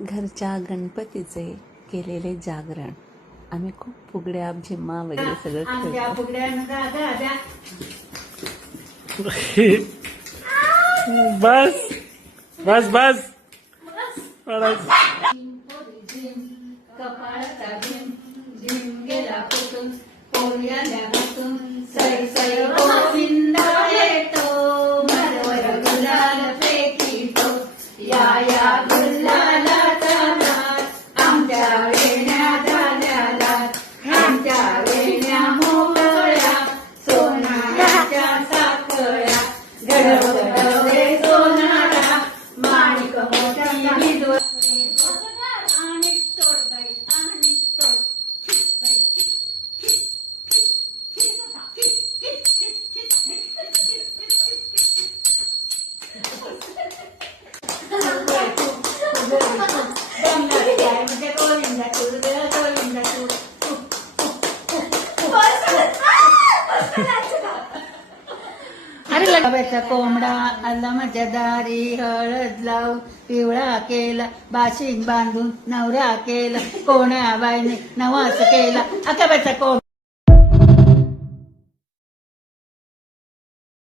घरच्या गणपतीचे केलेले जागरण आम्ही खूप फुगड्या झिम्मा वगैरे सगळं खेळतो. बस बस बस कपाळाचा झिम झिम गेला फुटून पोळ्याला घातून सै सै गोविंदा येतो मरवर गुलाल फेकीतो या गुलालाचा नाद आमच्या वेण्या झाल्याला आमच्या वेण्या मोकळ्या सोनाच्या साखळ्या गडबडवे सोनारा माणिक मोठी विदवते आणि तोड बाई आणि तोड गव्याचा कोंबडा आला माझ्या दारी हळद लावून पिवळा केला बाशिंग बांधून नवरा केला कोण्या बाईने नवास केला गव्याचा कोंबडा